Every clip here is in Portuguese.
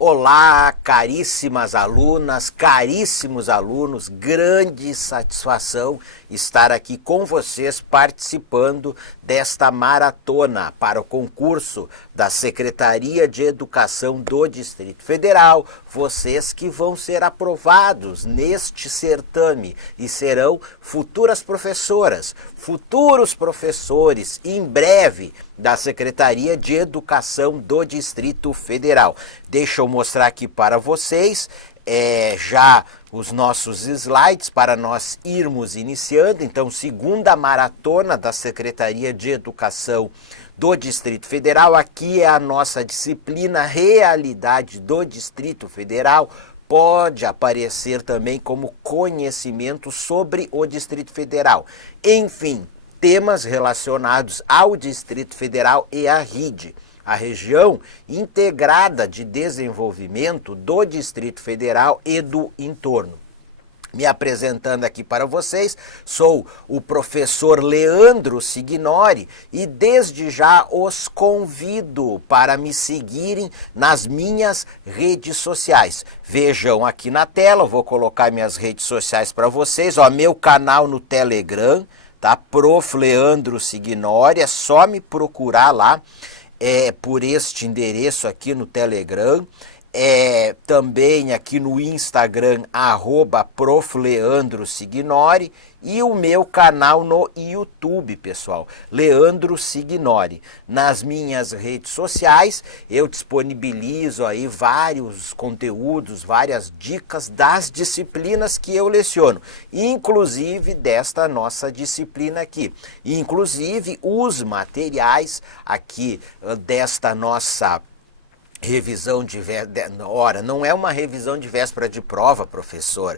Olá, caríssimas alunas, caríssimos alunos, grande satisfação estar aqui com vocês participando desta maratona para o concurso da Secretaria de Educação do Distrito Federal. Vocês que vão ser aprovados neste certame e serão futuras professoras, futuros professores em breve da Secretaria de Educação do Distrito Federal. Deixa eu mostrar aqui para vocês já os nossos slides para nós irmos iniciando. Então, segunda maratona da Secretaria de Educação do Distrito Federal. Aqui é a nossa disciplina Realidade do Distrito Federal. Pode aparecer também como conhecimento sobre o Distrito Federal. Enfim, temas relacionados ao Distrito Federal e à RID, a região integrada de desenvolvimento do Distrito Federal e do entorno. Me apresentando aqui para vocês, sou o professor Leandro Signori e desde já os convido para me seguirem nas minhas redes sociais. Vejam aqui na tela, eu vou colocar minhas redes sociais para vocês, meu canal no Telegram, tá? Prof. Leandro Signori, é só me procurar lá por este endereço aqui no Telegram. Também aqui no Instagram, @Prof. Leandro Signori, e o meu canal no YouTube, pessoal, Leandro Signori. Nas minhas redes sociais, eu disponibilizo aí vários conteúdos, várias dicas das disciplinas que eu leciono, inclusive desta nossa disciplina aqui, inclusive os materiais aqui desta nossa revisão de hora, não é uma revisão de véspera de prova, professor.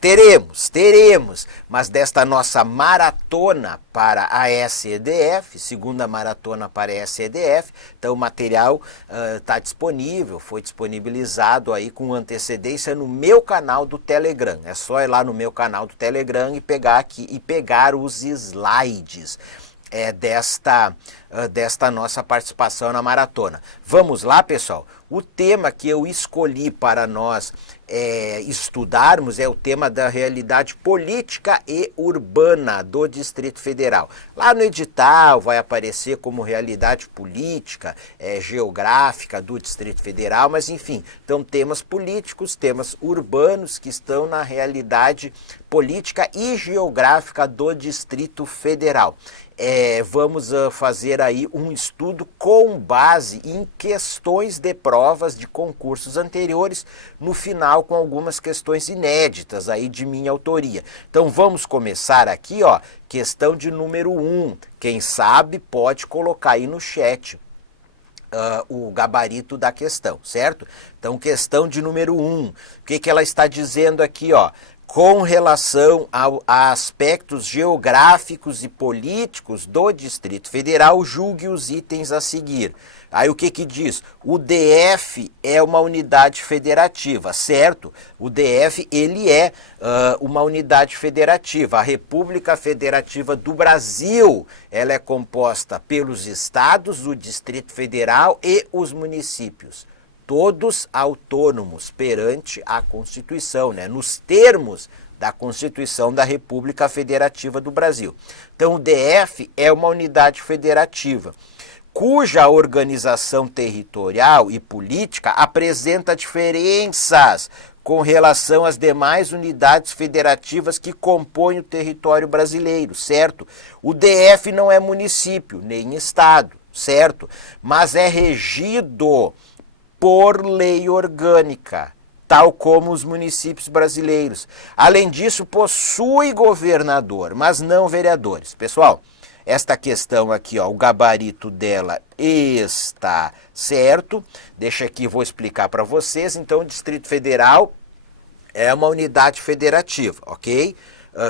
Teremos, mas desta nossa maratona para a SEDF, segunda maratona para a SEDF, então o material está disponível, foi disponibilizado aí com antecedência no meu canal do Telegram. É só ir lá no meu canal do Telegram e pegar aqui e pegar os slides desta nossa participação na maratona. Vamos lá, pessoal? O tema que eu escolhi para nós estudarmos é o tema da realidade política e urbana do Distrito Federal. Lá no edital vai aparecer como realidade política, geográfica do Distrito Federal, mas enfim, então temas políticos, temas urbanos que estão na realidade política e geográfica do Distrito Federal. Vamos fazer aí um estudo com base em questões de provas de concursos anteriores, no final com algumas questões inéditas aí de minha autoria. Então vamos começar aqui, questão de número 1. Quem sabe pode colocar aí no chat o gabarito da questão, certo? Então questão de número 1. O que ela está dizendo aqui, com relação a aspectos geográficos e políticos do Distrito Federal, julgue os itens a seguir. Aí o que diz? O DF é uma unidade federativa, certo? O DF, ele é uma unidade federativa. A República Federativa do Brasil, ela é composta pelos estados, o Distrito Federal e os municípios. Todos autônomos perante a Constituição, nos termos da Constituição da República Federativa do Brasil. Então, o DF é uma unidade federativa, cuja organização territorial e política apresenta diferenças com relação às demais unidades federativas que compõem o território brasileiro, certo? O DF não é município, nem estado, certo? Mas é regido por lei orgânica, tal como os municípios brasileiros. Além disso, possui governador, mas não vereadores. Pessoal, esta questão aqui, o gabarito dela está certo. Deixa aqui, vou explicar para vocês. Então, o Distrito Federal é uma unidade federativa, ok?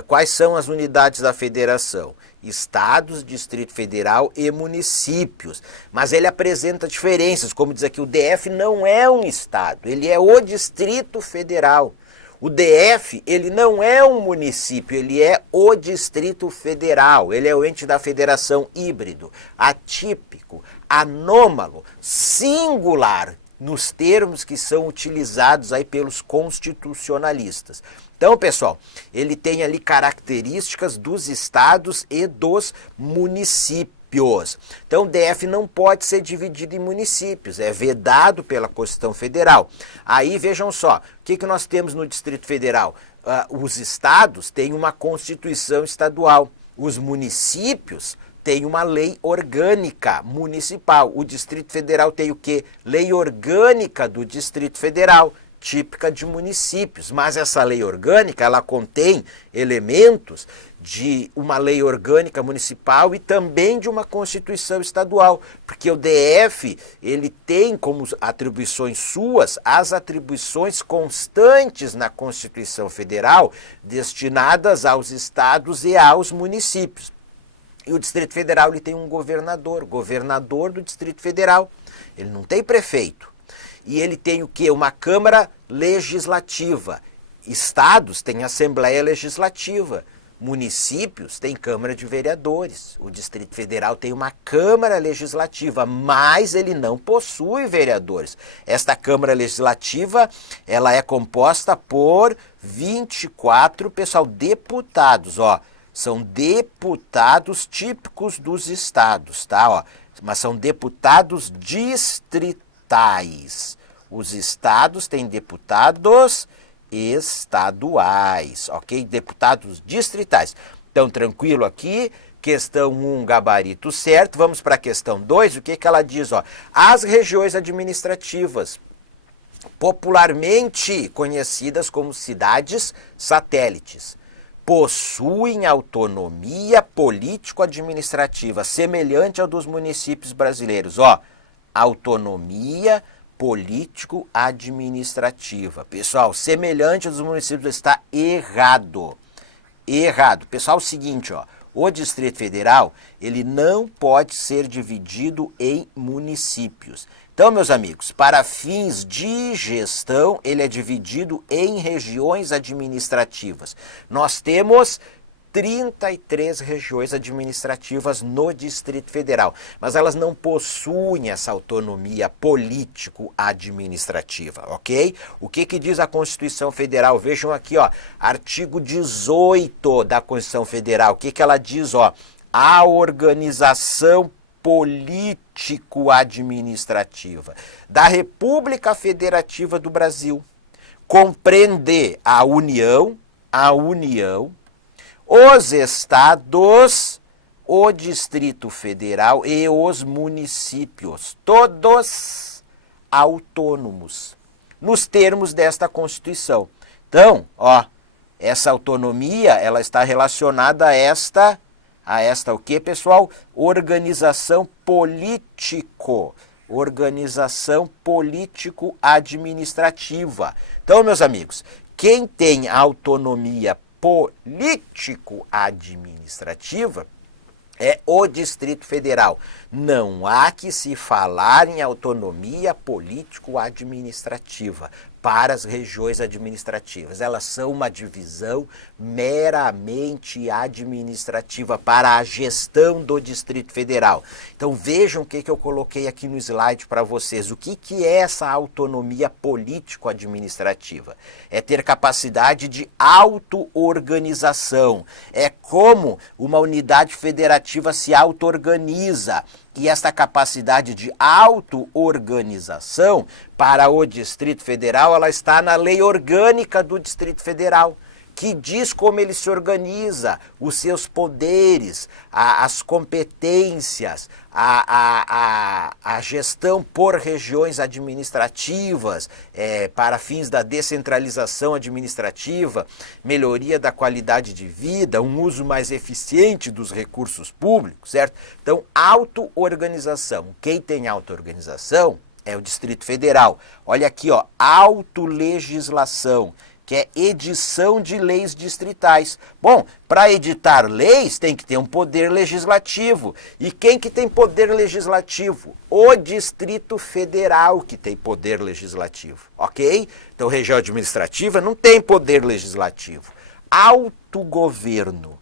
Quais são as unidades da federação? Estados, Distrito Federal e municípios. Mas ele apresenta diferenças, como diz aqui, o DF não é um estado, ele é o Distrito Federal. O DF, ele não é um município, ele é o Distrito Federal, ele é o ente da federação híbrido, atípico, anômalo, singular, nos termos que são utilizados aí pelos constitucionalistas. Então, pessoal, ele tem ali características dos estados e dos municípios. Então, o DF não pode ser dividido em municípios, é vedado pela Constituição Federal. Aí, vejam só, o que nós temos no Distrito Federal? Os estados têm uma Constituição estadual, os municípios têm uma lei orgânica municipal. O Distrito Federal tem o quê? Lei orgânica do Distrito Federal, típica de municípios, mas essa lei orgânica, ela contém elementos de uma lei orgânica municipal e também de uma Constituição estadual, porque o DF, ele tem como atribuições suas as atribuições constantes na Constituição Federal destinadas aos estados e aos municípios. E o Distrito Federal, ele tem um governador do Distrito Federal, ele não tem prefeito. E ele tem o quê? Uma Câmara Legislativa. Estados têm Assembleia Legislativa. Municípios têm Câmara de Vereadores. O Distrito Federal tem uma Câmara Legislativa, mas ele não possui vereadores. Esta Câmara Legislativa, ela é composta por 24, pessoal, deputados, ó. São deputados típicos dos estados, tá? Ó, mas são deputados distritais. Os estados têm deputados estaduais, ok? Deputados distritais. Então, tranquilo aqui. Questão 1, gabarito certo. Vamos para a questão 2. O que ela diz? Ó, as regiões administrativas, popularmente conhecidas como cidades satélites, possuem autonomia político-administrativa semelhante ao dos municípios brasileiros. Ó, autonomia político-administrativa. Pessoal, semelhante aos municípios está errado. Errado. Pessoal, é o seguinte, ó, o Distrito Federal, ele não pode ser dividido em municípios. Então, meus amigos, para fins de gestão, ele é dividido em regiões administrativas. Nós temos 33 regiões administrativas no Distrito Federal, mas elas não possuem essa autonomia político-administrativa, ok? O que diz a Constituição Federal? Vejam aqui, ó, artigo 18 da Constituição Federal. O que ela diz, ó? A organização político-administrativa da República Federativa do Brasil compreende a União, os estados, o Distrito Federal e os municípios, todos autônomos, nos termos desta Constituição. Então, ó, essa autonomia, ela está relacionada a esta o que, pessoal? Organização político-administrativa. Então, meus amigos, quem tem autonomia político-administrativa é o Distrito Federal. Não há que se falar em autonomia político-administrativa para as regiões administrativas. Elas são uma divisão meramente administrativa para a gestão do Distrito Federal. Então vejam o que eu coloquei aqui no slide para vocês. O que é essa autonomia político-administrativa? É ter capacidade de auto-organização. É como uma unidade federativa se auto-organiza. E esta capacidade de auto-organização para o Distrito Federal, ela está na lei orgânica do Distrito Federal, que diz como ele se organiza, os seus poderes, as competências, a gestão por regiões administrativas, para fins da descentralização administrativa, melhoria da qualidade de vida, um uso mais eficiente dos recursos públicos, certo? Então, auto-organização. Quem tem auto-organização é o Distrito Federal. Olha aqui, ó, autolegislação, que é edição de leis distritais. Bom, para editar leis tem que ter um poder legislativo. E quem que tem poder legislativo? O Distrito Federal que tem poder legislativo, ok? Então, região administrativa não tem poder legislativo. Autogoverno.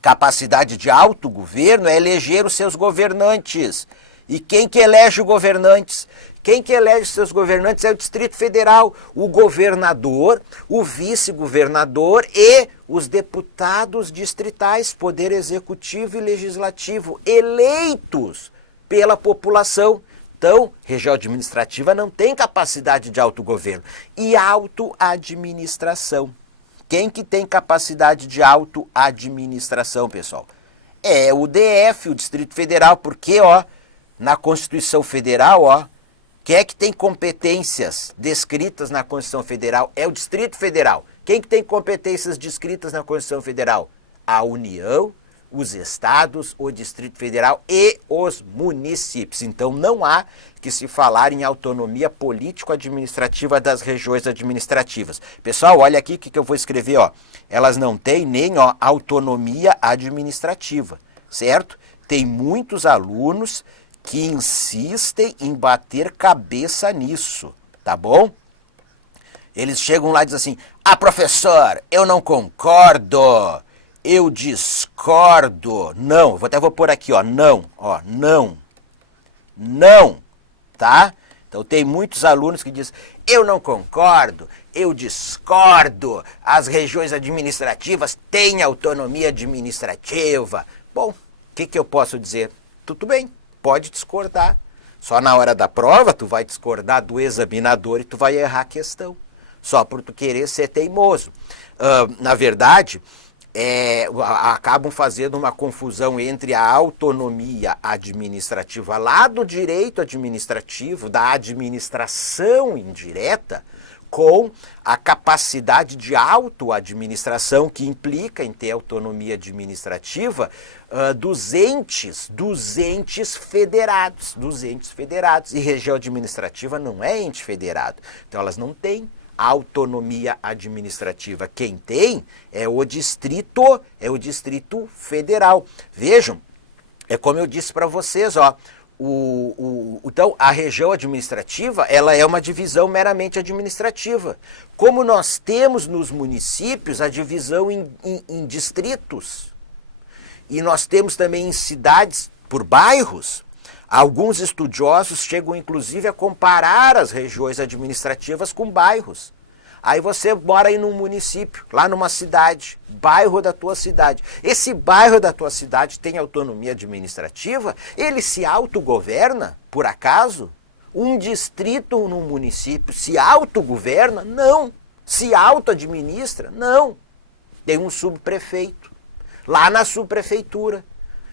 Capacidade de autogoverno é eleger os seus governantes E quem que elege os governantes? Quem que elege seus governantes é o Distrito Federal, o governador, o vice-governador e os deputados distritais, poder executivo e legislativo, eleitos pela população. Então, região administrativa não tem capacidade de autogoverno e autoadministração. Quem que tem capacidade de autoadministração, pessoal? É o DF, o Distrito Federal, porque, ó, na Constituição Federal, ó, quem é que tem competências descritas na Constituição Federal? É o Distrito Federal. Quem que tem competências descritas na Constituição Federal? A União, os estados, o Distrito Federal e os municípios. Então não há que se falar em autonomia político-administrativa das regiões administrativas. Pessoal, olha aqui o que eu vou escrever, ó. Elas não têm nem, ó, autonomia administrativa, certo? Tem muitos alunos que insistem em bater cabeça nisso, tá bom? Eles chegam lá e dizem assim, ah, professor, eu não concordo, eu discordo. Não, até vou pôr aqui, ó, não, não, tá? Então tem muitos alunos que dizem, eu não concordo, eu discordo, as regiões administrativas têm autonomia administrativa. Bom, o que eu posso dizer? Tudo bem. Pode discordar. Só na hora da prova tu vai discordar do examinador e tu vai errar a questão. Só por tu querer ser teimoso. Na verdade, acabam fazendo uma confusão entre a autonomia administrativa lá do direito administrativo, da administração indireta, com a capacidade de autoadministração que implica em ter autonomia administrativa dos entes federados. E região administrativa não é ente federado. Então elas não têm autonomia administrativa. Quem tem é o Distrito Federal. Vejam, é como eu disse para vocês, ó. Então, a região administrativa, ela é uma divisão meramente administrativa. Como nós temos nos municípios a divisão em distritos, e nós temos também em cidades por bairros, alguns estudiosos chegam inclusive a comparar as regiões administrativas com bairros. Aí você mora aí num município, lá numa cidade, bairro da tua cidade. Esse bairro da tua cidade tem autonomia administrativa? Ele se autogoverna, por acaso? Um distrito num município se autogoverna? Não. Se autoadministra? Não. Tem um subprefeito, lá na subprefeitura,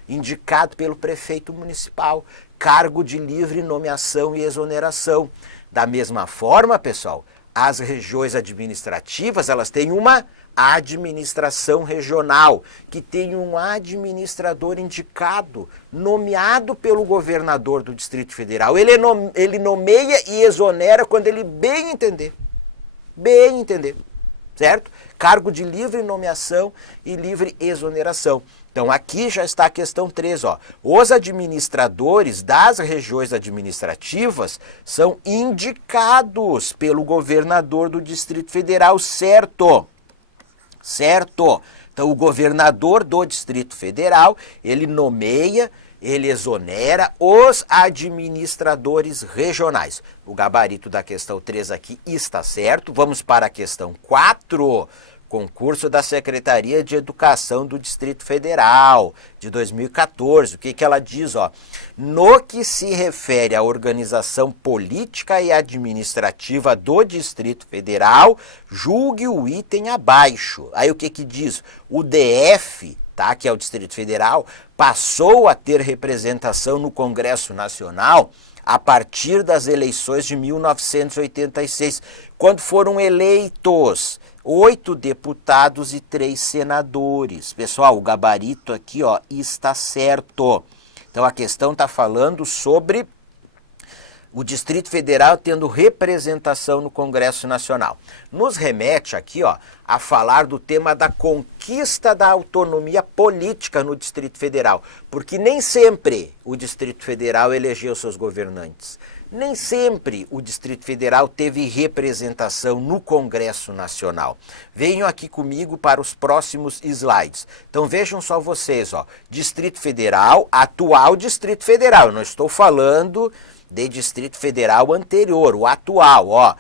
indicado pelo prefeito municipal, cargo de livre nomeação e exoneração. Da mesma forma, pessoal, as regiões administrativas, elas têm uma administração regional, que tem um administrador indicado, nomeado pelo governador do Distrito Federal. Ele nomeia e exonera quando ele bem entender. Bem entender, certo? Cargo de livre nomeação e livre exoneração. Então aqui já está a questão 3, ó. Os administradores das regiões administrativas são indicados pelo governador do Distrito Federal, certo? Certo? Então o governador do Distrito Federal, ele nomeia, ele exonera os administradores regionais. O gabarito da questão 3 aqui está certo. Vamos para a questão 4. Concurso da Secretaria de Educação do Distrito Federal, de 2014. O que ela diz? Ó? No que se refere à organização política e administrativa do Distrito Federal, julgue o item abaixo. Aí o que diz? O DF, tá, que é o Distrito Federal, passou a ter representação no Congresso Nacional a partir das eleições de 1986, quando foram eleitos 8 deputados e 3 senadores. Pessoal, o gabarito aqui, ó, está certo. Então a questão está falando sobre o Distrito Federal tendo representação no Congresso Nacional. Nos remete aqui, ó, a falar do tema da conquista da autonomia política no Distrito Federal, porque nem sempre o Distrito Federal elegeu seus governantes. Nem sempre o Distrito Federal teve representação no Congresso Nacional. Venham aqui comigo para os próximos slides. Então vejam só vocês, ó, Distrito Federal, atual Distrito Federal. Eu não estou falando de Distrito Federal anterior, o atual, ó,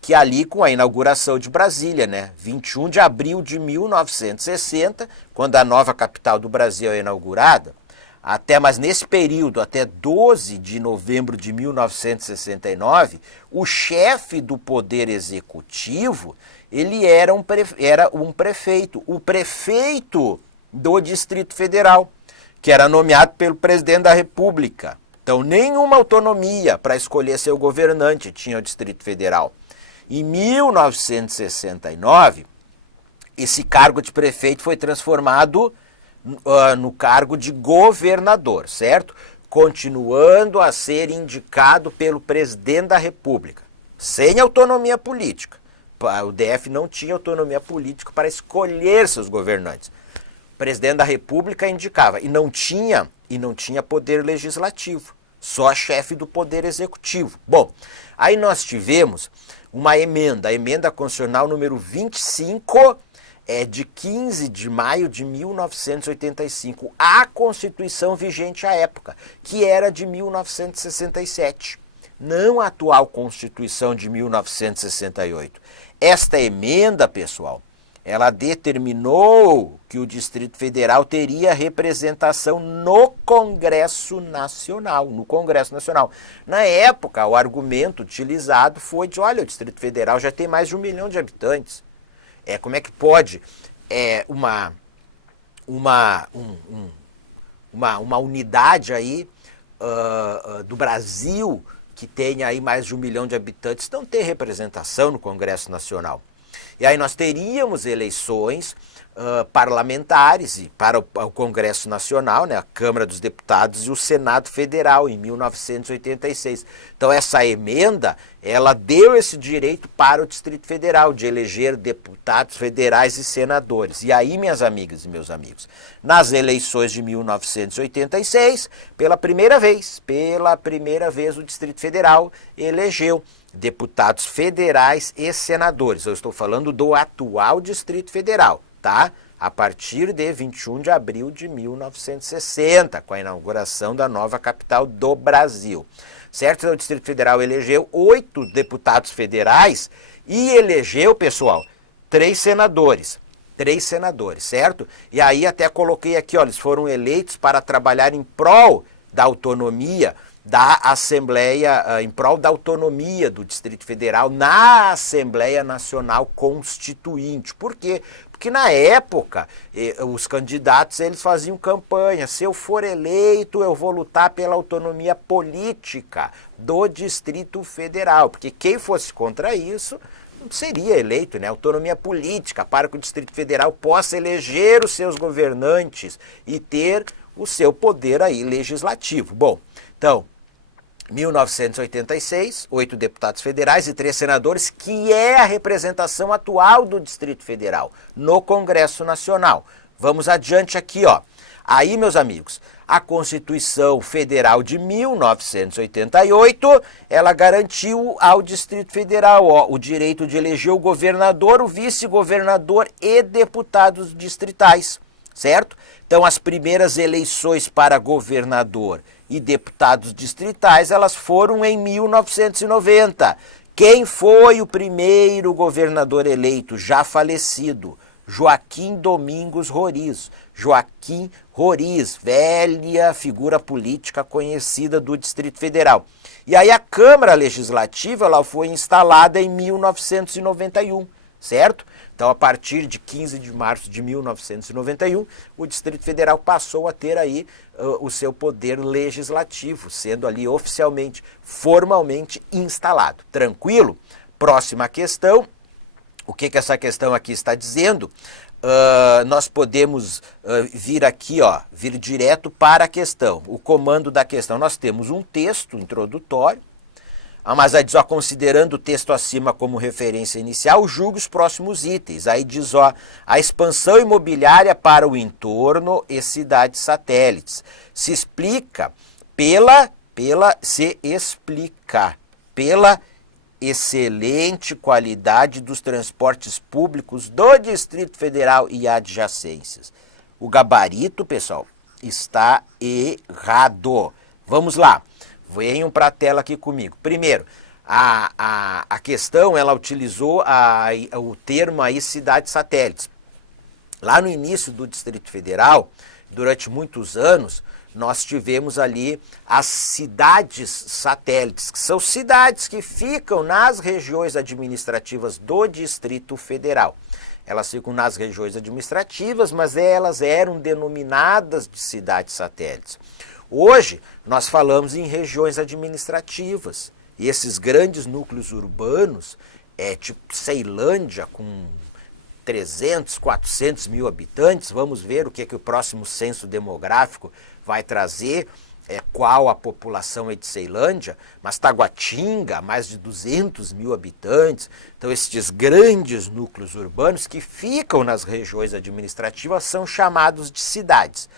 que ali com a inauguração de Brasília, né, 21 de abril de 1960, quando a nova capital do Brasil é inaugurada, mas nesse período, até 12 de novembro de 1969, o chefe do Poder Executivo, ele era um prefeito, o prefeito do Distrito Federal, que era nomeado pelo presidente da República. Então, nenhuma autonomia para escolher seu governante tinha o Distrito Federal. Em 1969, esse cargo de prefeito foi transformado no cargo de governador, certo? Continuando a ser indicado pelo presidente da República, sem autonomia política. O DF não tinha autonomia política para escolher seus governantes. O presidente da República indicava, e não tinha poder legislativo, só chefe do Poder Executivo. Bom, aí nós tivemos uma emenda, a emenda constitucional número 25, de 15 de maio de 1985, a Constituição vigente à época, que era de 1967, não a atual Constituição de 1968. Esta emenda, pessoal, ela determinou que o Distrito Federal teria representação no Congresso Nacional, Na época, o argumento utilizado foi de, olha, o Distrito Federal já tem mais de 1 milhão de habitantes. Como é que pode uma unidade aí do Brasil que tenha aí mais de 1 milhão de habitantes não ter representação no Congresso Nacional? E aí nós teríamos eleições parlamentares para o Congresso Nacional, né, a Câmara dos Deputados e o Senado Federal, em 1986. Então essa emenda, ela deu esse direito para o Distrito Federal de eleger deputados federais e senadores. E aí, minhas amigas e meus amigos, nas eleições de 1986, pela primeira vez o Distrito Federal elegeu deputados federais e senadores. Eu estou falando do atual Distrito Federal, tá? A partir de 21 de abril de 1960, com a inauguração da nova capital do Brasil. Certo? Então, o Distrito Federal elegeu 8 deputados federais e elegeu, pessoal, 3 senadores. 3 senadores, certo? E aí até coloquei aqui, ó, eles foram eleitos para trabalhar em prol da autonomia da Assembleia, em prol da autonomia do Distrito Federal na Assembleia Nacional Constituinte. Por quê? Porque na época, os candidatos eles faziam campanha, se eu for eleito eu vou lutar pela autonomia política do Distrito Federal, porque quem fosse contra isso não seria eleito, né? Autonomia política para que o Distrito Federal possa eleger os seus governantes e ter o seu poder aí legislativo. Bom, então, 1986, 8 deputados federais e 3 senadores, que é a representação atual do Distrito Federal no Congresso Nacional. Vamos adiante aqui, ó. Aí, meus amigos, a Constituição Federal de 1988, ela garantiu ao Distrito Federal, ó, o direito de eleger o governador, o vice-governador e deputados distritais, certo? Então, as primeiras eleições para governador e deputados distritais, elas foram em 1990. Quem foi o primeiro governador eleito, já falecido? Joaquim Domingos Roriz. Joaquim Roriz, velha figura política conhecida do Distrito Federal. E aí a Câmara Legislativa ela foi instalada em 1991, certo? Então, a partir de 15 de março de 1991, o Distrito Federal passou a ter aí o seu poder legislativo, sendo ali oficialmente, formalmente instalado. Tranquilo? Próxima questão. O que essa questão aqui está dizendo? nós podemos vir aqui, ó, vir direto para a questão, o comando da questão. Nós temos um texto introdutório, mas aí diz, ó, considerando o texto acima como referência inicial, julgue os próximos itens. Aí diz, ó, a expansão imobiliária para o entorno e cidades satélites. Se explica pela excelente qualidade dos transportes públicos do Distrito Federal e adjacências. O gabarito, pessoal, está errado. Vamos lá. Venham para a tela aqui comigo. Primeiro, a questão, ela utilizou o termo aí cidades satélites. Lá no início do Distrito Federal, durante muitos anos, nós tivemos ali as cidades satélites, que são cidades que ficam nas regiões administrativas do Distrito Federal. Elas ficam nas regiões administrativas, mas elas eram denominadas de cidades satélites. Hoje, nós falamos em regiões administrativas, e esses grandes núcleos urbanos, tipo Ceilândia, com 300, 400 mil habitantes, vamos ver o que o próximo censo demográfico vai trazer, qual a população de Ceilândia, mas Taguatinga, mais de 200 mil habitantes. Então, esses grandes núcleos urbanos que ficam nas regiões administrativas são chamados de cidades.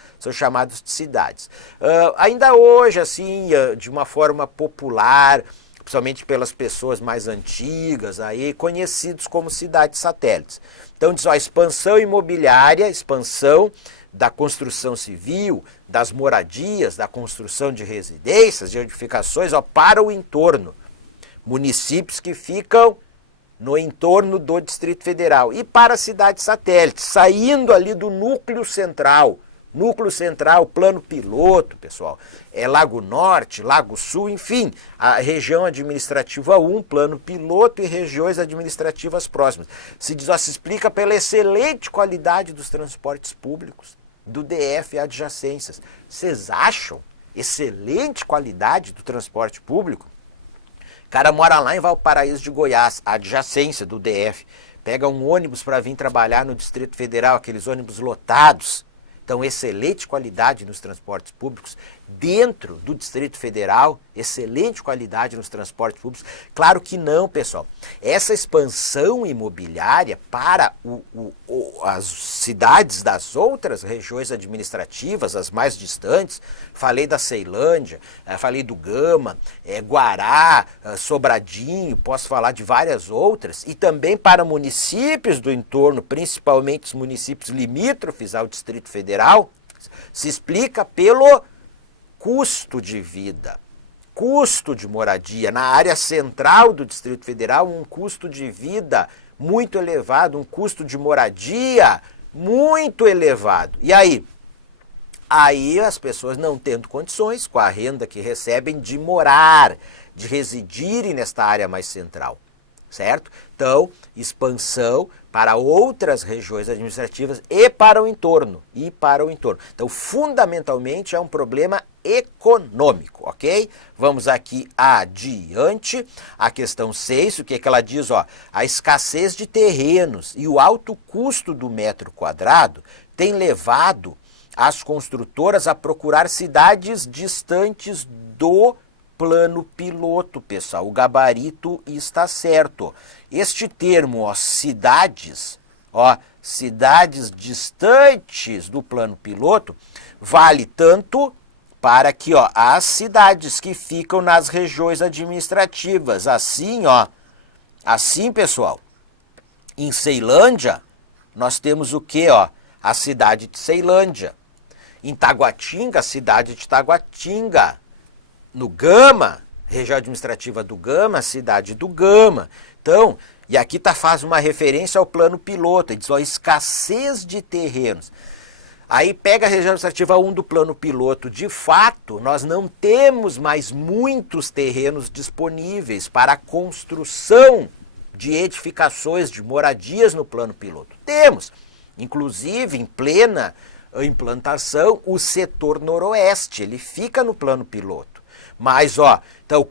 Ainda hoje, assim, de uma forma popular, principalmente pelas pessoas mais antigas, aí, conhecidos como cidades satélites. Então, diz, ó, expansão imobiliária, expansão da construção civil, das moradias, da construção de residências, de edificações, ó, para o entorno. Municípios que ficam no entorno do Distrito Federal. E para cidades satélites, saindo ali do núcleo central. Núcleo central, plano piloto, pessoal, Lago Norte, Lago Sul, enfim, a região administrativa 1, plano piloto e regiões administrativas próximas. Se explica pela excelente qualidade dos transportes públicos do DF e adjacências. Vocês acham excelente qualidade do transporte público? O cara mora lá em Valparaíso de Goiás, adjacência do DF, pega um ônibus para vir trabalhar no Distrito Federal, aqueles ônibus lotados. Então, excelente qualidade nos transportes públicos dentro do Distrito Federal, excelente qualidade nos transportes públicos. Claro que não, pessoal. Essa expansão imobiliária para as cidades das outras regiões administrativas, as mais distantes, falei da Ceilândia, falei do Gama, Guará, Sobradinho, posso falar de várias outras, e também para municípios do entorno, principalmente os municípios limítrofes ao Distrito Federal, se explica pelo custo de vida, custo de moradia. Na área central do Distrito Federal, um custo de vida muito elevado, um custo de moradia muito elevado. E aí? Aí as pessoas não tendo condições, com a renda que recebem, de morar, de residirem nesta área mais central, certo? Então, expansão para outras regiões administrativas e para o entorno. Então, fundamentalmente, é um problema econômico, ok? Vamos aqui adiante. A questão 6, o que é que ela diz? Ó, a escassez de terrenos e o alto custo do metro quadrado tem levado as construtoras a procurar cidades distantes do plano piloto, pessoal. O gabarito está certo. Este termo, ó, cidades distantes do plano piloto, vale tanto para que, ó, as cidades que ficam nas regiões administrativas. Assim, ó, assim, pessoal, em Ceilândia, nós temos o quê, ó? A cidade de Ceilândia. Em Taguatinga, a cidade de Taguatinga. No Gama, região administrativa do Gama, cidade do Gama. Então, e aqui faz uma referência ao plano piloto, diz, ó, escassez de terrenos. Aí pega a região administrativa 1 do plano piloto, de fato, nós não temos mais muitos terrenos disponíveis para a construção de edificações, de moradias no plano piloto. Temos, inclusive, em plena implantação, o setor noroeste, ele fica no plano piloto. Mas, ó, então,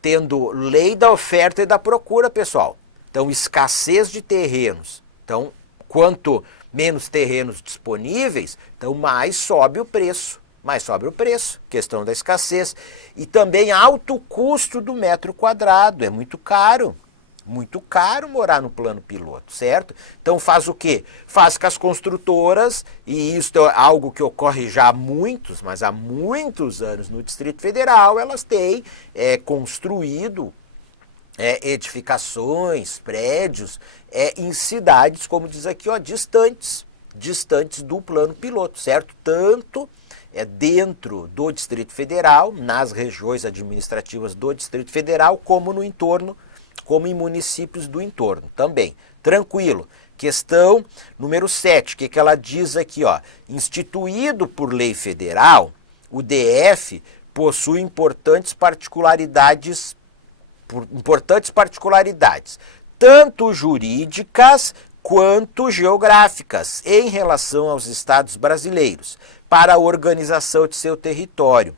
tendo lei da oferta e da procura, pessoal. Então, escassez de terrenos. Então, quanto menos terrenos disponíveis, então mais sobe o preço. Mais sobe o preço, questão da escassez. E também alto custo do metro quadrado, é muito caro. Muito caro morar no plano piloto, certo? Então faz o quê? Faz com as construtoras, e isso é algo que ocorre já há muitos, mas há muitos anos no Distrito Federal, elas têm construído edificações, prédios em cidades, como diz aqui, ó, distantes do plano piloto, certo? Tanto dentro do Distrito Federal, nas regiões administrativas do Distrito Federal, como no entorno, como em municípios do entorno também. Tranquilo. Questão número 7, o que ela diz aqui, ó? Instituído por lei federal, o DF possui importantes particularidades, tanto jurídicas quanto geográficas, em relação aos estados brasileiros, para a organização de seu território.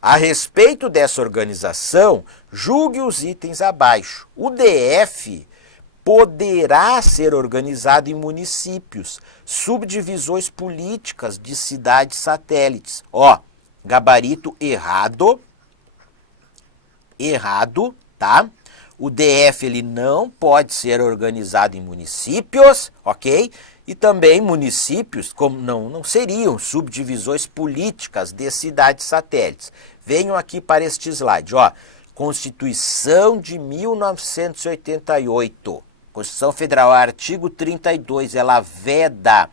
A respeito dessa organização, julgue os itens abaixo. O DF poderá ser organizado em municípios, subdivisões políticas de cidades satélites. Ó, gabarito errado, tá? O DF ele não pode ser organizado em municípios, ok? E também municípios como não seriam subdivisões políticas de cidades satélites. Venham aqui para este slide, ó. Constituição de 1988. Constituição Federal, artigo 32, ela veda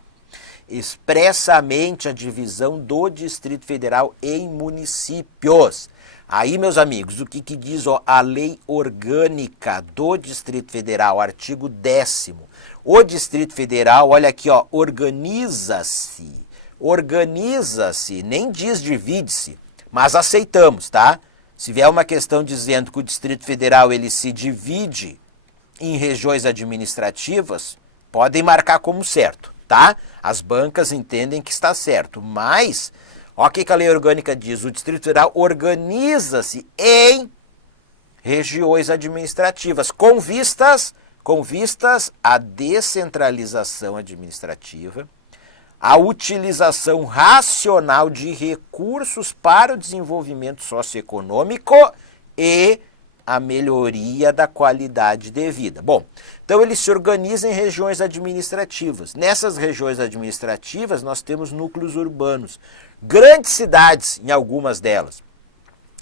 expressamente a divisão do Distrito Federal em municípios. Aí, meus amigos, o que diz a Lei Orgânica do Distrito Federal, artigo 10º. O Distrito Federal, olha aqui, ó, organiza-se, nem diz divide-se, mas aceitamos, tá? Se vier uma questão dizendo que o Distrito Federal ele se divide em regiões administrativas, podem marcar como certo, tá? As bancas entendem que está certo, mas olha o que a lei orgânica diz, o Distrito Federal organiza-se em regiões administrativas, com vistas à descentralização administrativa, a utilização racional de recursos para o desenvolvimento socioeconômico e a melhoria da qualidade de vida. Bom, então ele se organiza em regiões administrativas. Nessas regiões administrativas nós temos núcleos urbanos, grandes cidades em algumas delas.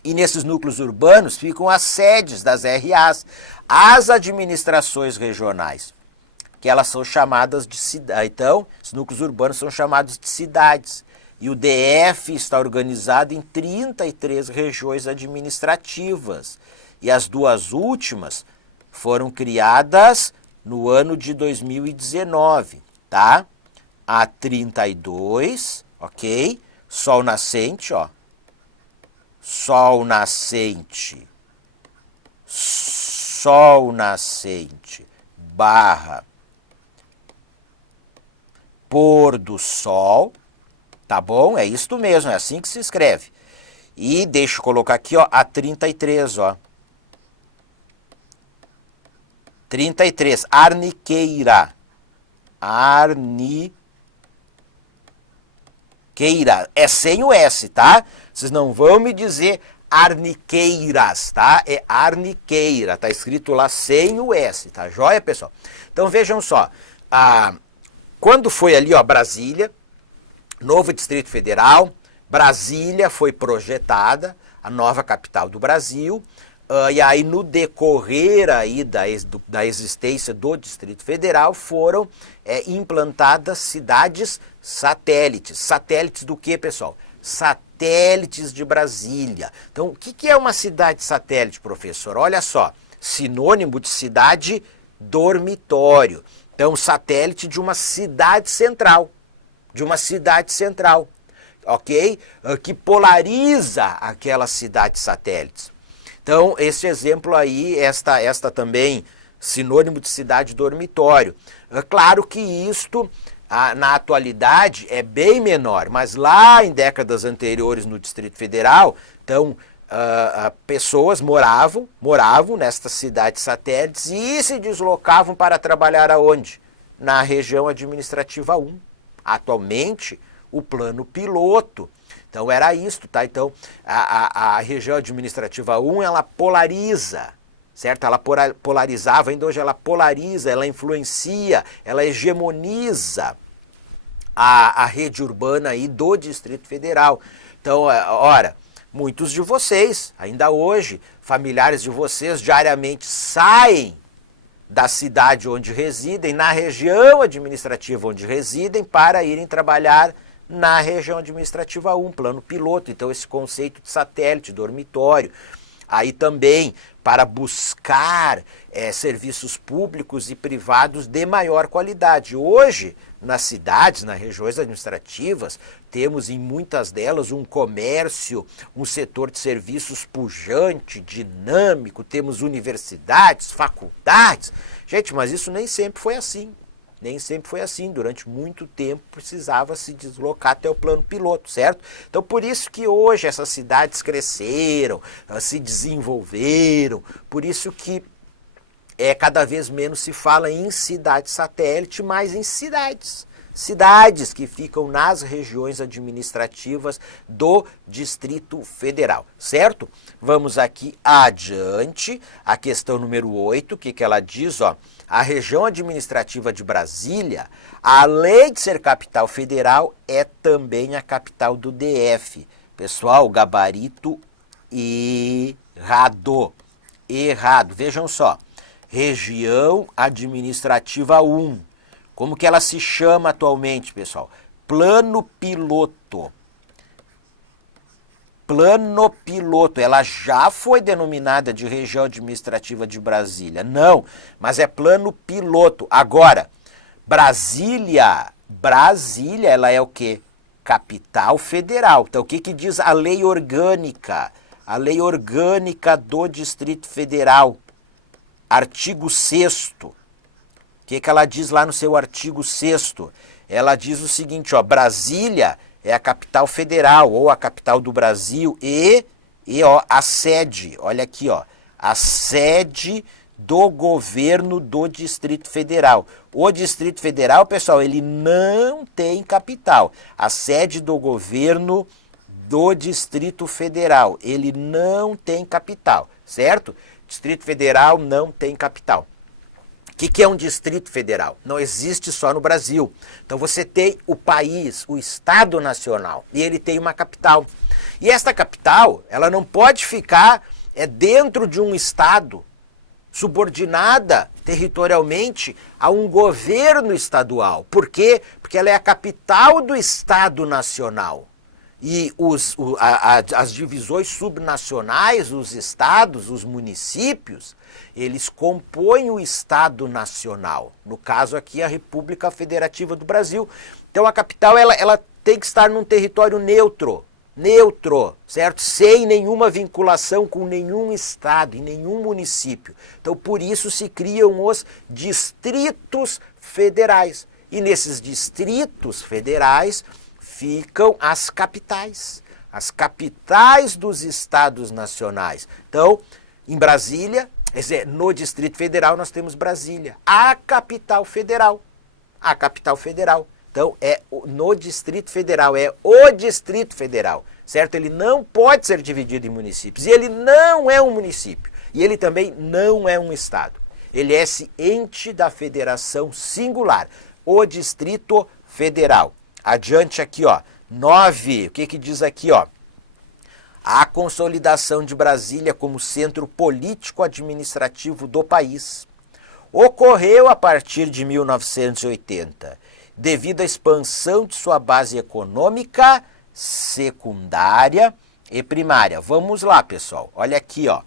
E nesses núcleos urbanos ficam as sedes das RAs, as administrações regionais, que elas são chamadas de cidades. Então, os núcleos urbanos são chamados de cidades. E o DF está organizado em 33 regiões administrativas. E as duas últimas foram criadas no ano de 2019, tá? A 32, ok? Sol nascente, ó. Sol nascente, barra, pôr do sol, tá bom? É isto mesmo, é assim que se escreve. E deixa eu colocar aqui, ó, a 33, ó. 33, Arniqueira. É sem o S, tá? Vocês não vão me dizer Arniqueiras, tá? É Arniqueira, tá escrito lá sem o S, tá joia, pessoal? Então vejam só, quando foi ali, ó, Brasília, novo Distrito Federal, Brasília foi projetada, a nova capital do Brasil, e aí no decorrer aí da existência do Distrito Federal foram implantadas cidades satélites. Satélites do que, pessoal? Satélites de Brasília. Então, o que é uma cidade satélite, professor? Olha só, sinônimo de cidade dormitório. Então, satélite de uma cidade central. Ok? Que polariza aquelas cidades satélites. Então, esse exemplo aí, esta também, sinônimo de cidade dormitório. É claro que isto, na atualidade, é bem menor, mas lá em décadas anteriores no Distrito Federal, então, pessoas moravam nestas cidades satélites e se deslocavam para trabalhar aonde? na região administrativa 1. Atualmente, o plano piloto. Então era isto, tá? Então a região administrativa 1, ela polariza, certo? Ela polarizava, ainda hoje ela polariza, ela influencia, ela hegemoniza a rede urbana aí do Distrito Federal. Então, ora, muitos de vocês, ainda hoje, familiares de vocês, diariamente saem da cidade onde residem, na região administrativa onde residem, para irem trabalhar na região administrativa 1, plano piloto. Então esse conceito de satélite, dormitório, aí também para buscar serviços públicos e privados de maior qualidade. Hoje, nas cidades, nas regiões administrativas, temos em muitas delas um comércio, um setor de serviços pujante, dinâmico, temos universidades, faculdades. Gente, mas isso nem sempre foi assim. Nem sempre foi assim. Durante muito tempo precisava se deslocar até o plano piloto, certo? Então por isso que hoje essas cidades cresceram, se desenvolveram, por isso que cada vez menos se fala em cidade satélite, mas em cidades. Cidades que ficam nas regiões administrativas do Distrito Federal, certo? Vamos aqui adiante, a questão número 8, que ela diz, ó, a região administrativa de Brasília, além de ser capital federal, é também a capital do DF. Pessoal, gabarito errado. Errado. Vejam só, região administrativa 1. Como que ela se chama atualmente, pessoal? Plano piloto. Plano piloto, ela já foi denominada de região administrativa de Brasília. Não, mas é plano piloto. Agora, Brasília, ela é o quê? Capital federal. Então, o que diz a lei orgânica? A lei orgânica do Distrito Federal, artigo 6º. O que ela diz lá no seu artigo 6º? Ela diz o seguinte, ó, Brasília é a capital federal, ou a capital do Brasil, e ó, a sede, olha aqui, ó, a sede do governo do Distrito Federal. O Distrito Federal, pessoal, ele não tem capital. A sede do governo do Distrito Federal, ele não tem capital, certo? Distrito Federal não tem capital. O que é um Distrito Federal? Não existe só no Brasil. Então você tem o país, o Estado Nacional, e ele tem uma capital. E esta capital, ela não pode ficar dentro de um Estado, subordinada territorialmente a um governo estadual. Por quê? Porque ela é a capital do Estado Nacional. E as divisões subnacionais, os estados, os municípios, eles compõem o Estado Nacional. No caso aqui, a República Federativa do Brasil. Então a capital ela tem que estar num território neutro, certo? Sem nenhuma vinculação com nenhum estado e nenhum município. Então por isso se criam os distritos federais. E nesses distritos federais ficam as capitais dos estados nacionais. Então, em Brasília, no Distrito Federal, nós temos Brasília, a capital federal. Então, no Distrito Federal, é o Distrito Federal, certo? Ele não pode ser dividido em municípios, e ele não é um município, e ele também não é um estado. Ele é esse ente da federação singular, o Distrito Federal. Adiante aqui, ó, 9, o que diz aqui, ó? A consolidação de Brasília como centro político-administrativo do país ocorreu a partir de 1980, devido à expansão de sua base econômica, secundária e primária. Vamos lá, pessoal, olha aqui, ó,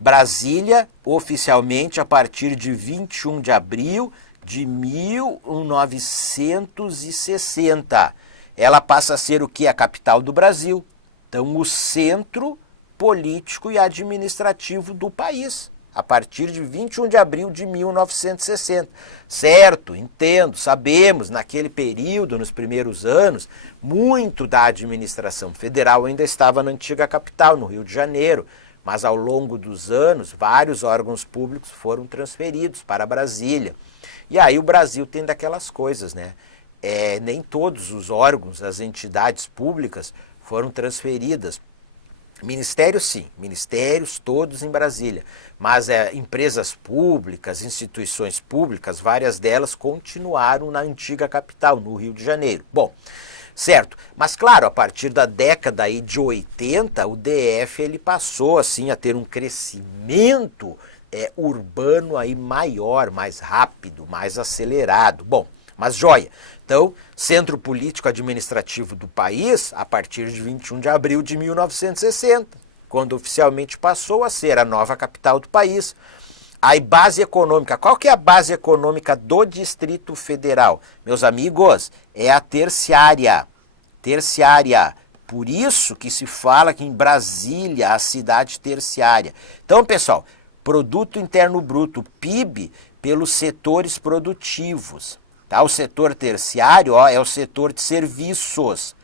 Brasília, oficialmente a partir de 21 de abril de 1960. Ela passa a ser o que? A capital do Brasil. Então, o centro político e administrativo do país, a partir de 21 de abril de 1960. Certo, entendo, sabemos, naquele período, nos primeiros anos, muito da administração federal ainda estava na antiga capital, no Rio de Janeiro. mas ao longo dos anos, vários órgãos públicos foram transferidos para Brasília. E aí o Brasil tem daquelas coisas, né? Nem todos os órgãos, as entidades públicas foram transferidas. Ministérios sim, ministérios todos em Brasília, mas empresas públicas, instituições públicas, várias delas continuaram na antiga capital, no Rio de Janeiro. Bom, certo, mas claro, a partir da década aí de 80, o DF ele passou assim a ter um crescimento urbano aí maior, mais rápido, mais acelerado. Bom, mas joia. Então, centro político administrativo do país a partir de 21 de abril de 1960, quando oficialmente passou a ser a nova capital do país. Aí, base econômica. Qual que é a base econômica do Distrito Federal? Meus amigos, é a terciária. Terciária. Por isso que se fala que em Brasília, a cidade terciária. Então, pessoal, Produto Interno Bruto, PIB, pelos setores produtivos. Tá? O setor terciário é o setor de serviços.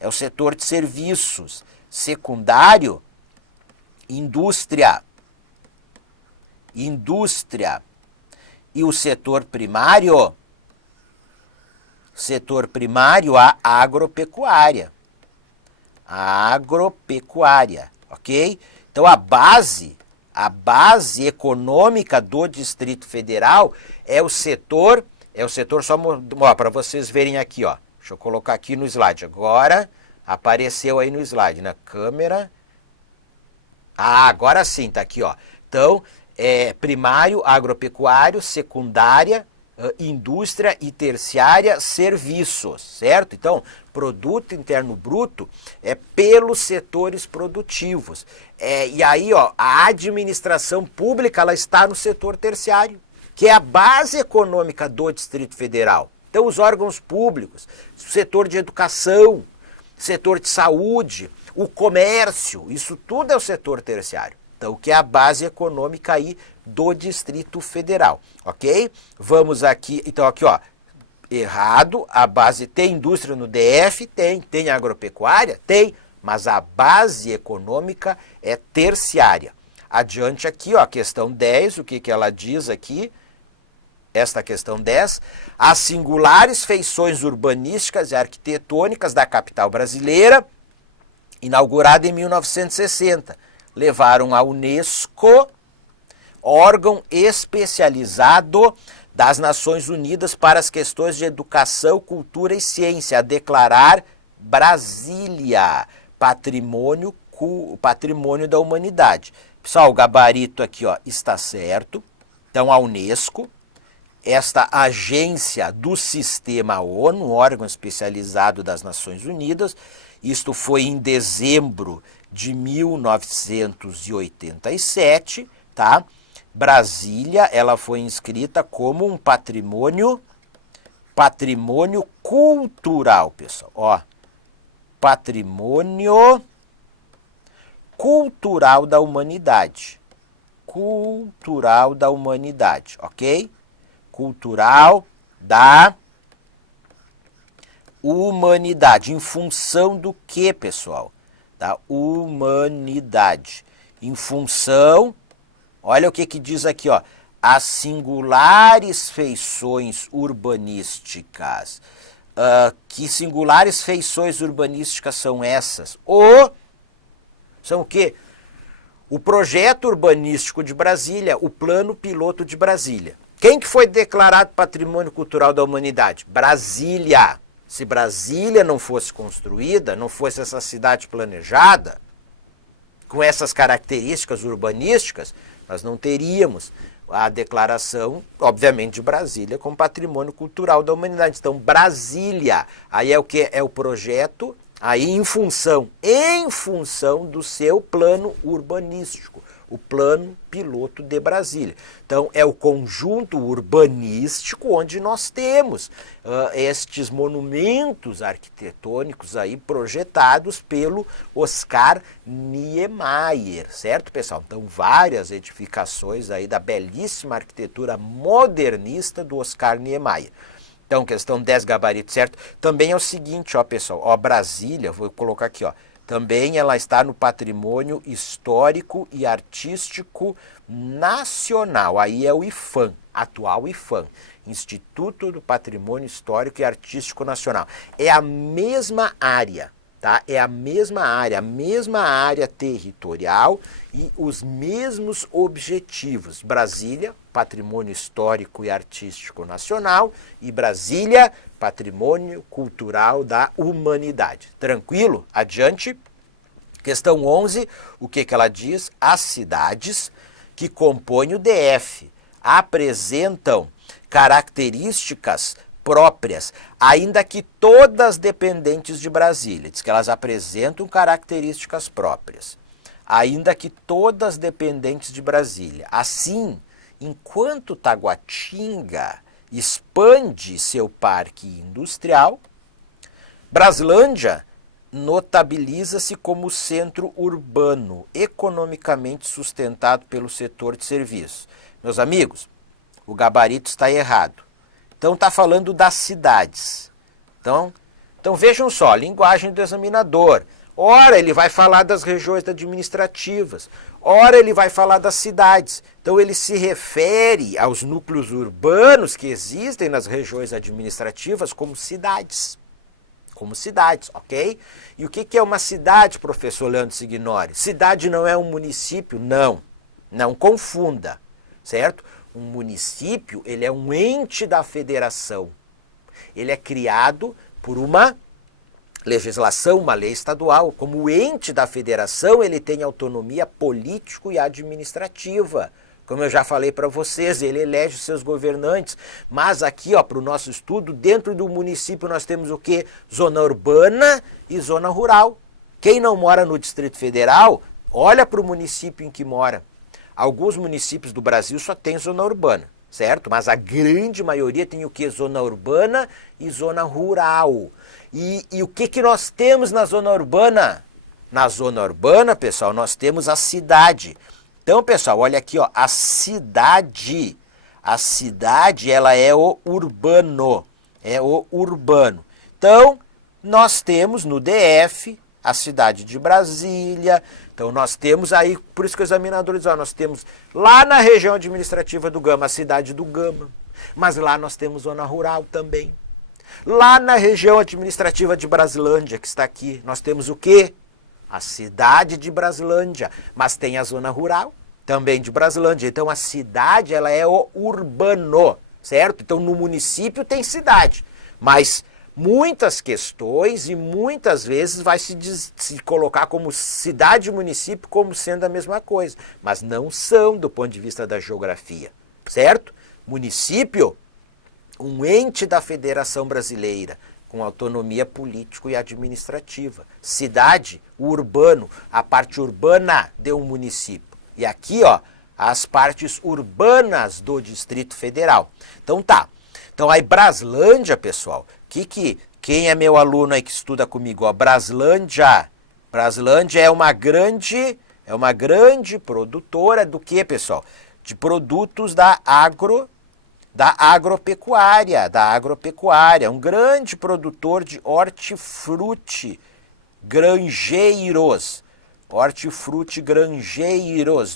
É o setor de serviços. Secundário, indústria. Indústria. E o setor primário? Setor primário, a agropecuária. A agropecuária, ok? Então a base econômica do Distrito Federal é o setor só para vocês verem aqui, ó. Deixa eu colocar aqui no slide. Agora apareceu aí no slide, na câmera. Ah, agora sim, tá aqui, ó. Então, primário, agropecuário, secundária, indústria e terciária, serviços, certo? Então, Produto Interno Bruto é pelos setores produtivos. E aí, ó, a administração pública ela está no setor terciário, que é a base econômica do Distrito Federal. Então, os órgãos públicos, setor de educação, setor de saúde, o comércio, isso tudo é o setor terciário. Então, que é a base econômica aí do Distrito Federal, ok? Vamos aqui, então aqui, ó, errado, a base tem indústria no DF? Tem agropecuária? Tem, mas a base econômica é terciária. Adiante aqui, ó, a questão 10, o que ela diz aqui? Esta questão 10, as singulares feições urbanísticas e arquitetônicas da capital brasileira, inaugurada em 1960, levaram a Unesco, órgão especializado das Nações Unidas para as questões de educação, cultura e ciência, a declarar Brasília patrimônio da humanidade. Pessoal, o gabarito aqui, ó, está certo. Então, a Unesco, esta agência do sistema ONU, órgão especializado das Nações Unidas, isto foi em dezembro de 1987, tá? Brasília, ela foi inscrita como um patrimônio cultural, pessoal. Ó, patrimônio cultural da humanidade. Cultural da humanidade, ok? Cultural da humanidade. Em função do que, pessoal? Da humanidade. Em função, olha o que diz aqui, ó. As singulares feições urbanísticas. Que singulares feições urbanísticas são essas? São o quê? O projeto urbanístico de Brasília, o plano piloto de Brasília. Quem que foi declarado patrimônio cultural da humanidade? Brasília. Se Brasília não fosse construída, não fosse essa cidade planejada, com essas características urbanísticas, nós não teríamos a declaração, obviamente, de Brasília como patrimônio cultural da humanidade. Então, Brasília, aí é o que? É o projeto, aí em função do seu plano urbanístico, o plano piloto de Brasília. Então, é o conjunto urbanístico onde nós temos estes monumentos arquitetônicos aí projetados pelo Oscar Niemeyer, certo, pessoal? Então, várias edificações aí da belíssima arquitetura modernista do Oscar Niemeyer. Então, questão 10 gabarito, certo? Também é o seguinte, ó, pessoal, ó, Brasília, vou colocar aqui, ó, Também ela está no patrimônio histórico e artístico nacional. Aí é o IPHAN, atual IPHAN, Instituto do Patrimônio Histórico e Artístico Nacional. É a mesma área, tá? É a mesma área territorial e os mesmos objetivos. Brasília, Patrimônio Histórico e Artístico Nacional, e Brasília, Patrimônio Cultural da Humanidade. Tranquilo? Adiante. Questão 11, o que ela diz? As cidades que compõem o DF apresentam características próprias, ainda que todas dependentes de Brasília. Diz que elas apresentam características próprias, ainda que todas dependentes de Brasília. Assim, enquanto Taguatinga expande seu parque industrial, Braslândia notabiliza-se como centro urbano, economicamente sustentado pelo setor de serviços. Meus amigos, o gabarito está errado. Então está falando das cidades. Então vejam só, linguagem do examinador. Ora ele vai falar das regiões administrativas, ora ele vai falar das cidades. Então ele se refere aos núcleos urbanos que existem nas regiões administrativas como cidades. Como cidades, ok? E o que é uma cidade, professor Leandro Signori? Cidade não é um município? Não. Não confunda, certo? Um município, ele é um ente da federação. Ele é criado por uma legislação, uma lei estadual. Como ente da federação, ele tem autonomia político e administrativa. Como eu já falei para vocês, ele elege seus governantes. Mas aqui, para o nosso estudo, dentro do município nós temos o quê? Zona urbana e zona rural. Quem não mora no Distrito Federal, olha para o município em que mora. Alguns municípios do Brasil só tem zona urbana, certo? Mas a grande maioria tem o quê? Zona urbana e zona rural. E o que nós temos na zona urbana? Na zona urbana, pessoal, nós temos a cidade. Então, pessoal, olha aqui, a cidade. A cidade, ela é o urbano. É o urbano. Então, nós temos no DF a cidade de Brasília. Então, nós temos aí, por isso que o examinador diz, nós temos lá na região administrativa do Gama, a cidade do Gama. Mas lá nós temos zona rural também. Lá na região administrativa de Braslândia, que está aqui, nós temos o quê? A cidade de Braslândia, mas tem a zona rural também de Braslândia. Então a cidade, ela é o urbano, certo? Então no município tem cidade, mas muitas questões e muitas vezes vai se colocar como cidade e município como sendo a mesma coisa, mas não são do ponto de vista da geografia, certo? Município, um ente da Federação Brasileira, com autonomia político e administrativa. Cidade, o urbano, a parte urbana de um município. E aqui, as partes urbanas do Distrito Federal. Então tá. Então aí Braslândia, pessoal, quem é meu aluno aí que estuda comigo? Braslândia é uma grande produtora do que, pessoal? De produtos da agropecuária, um grande produtor de hortifruti granjeiros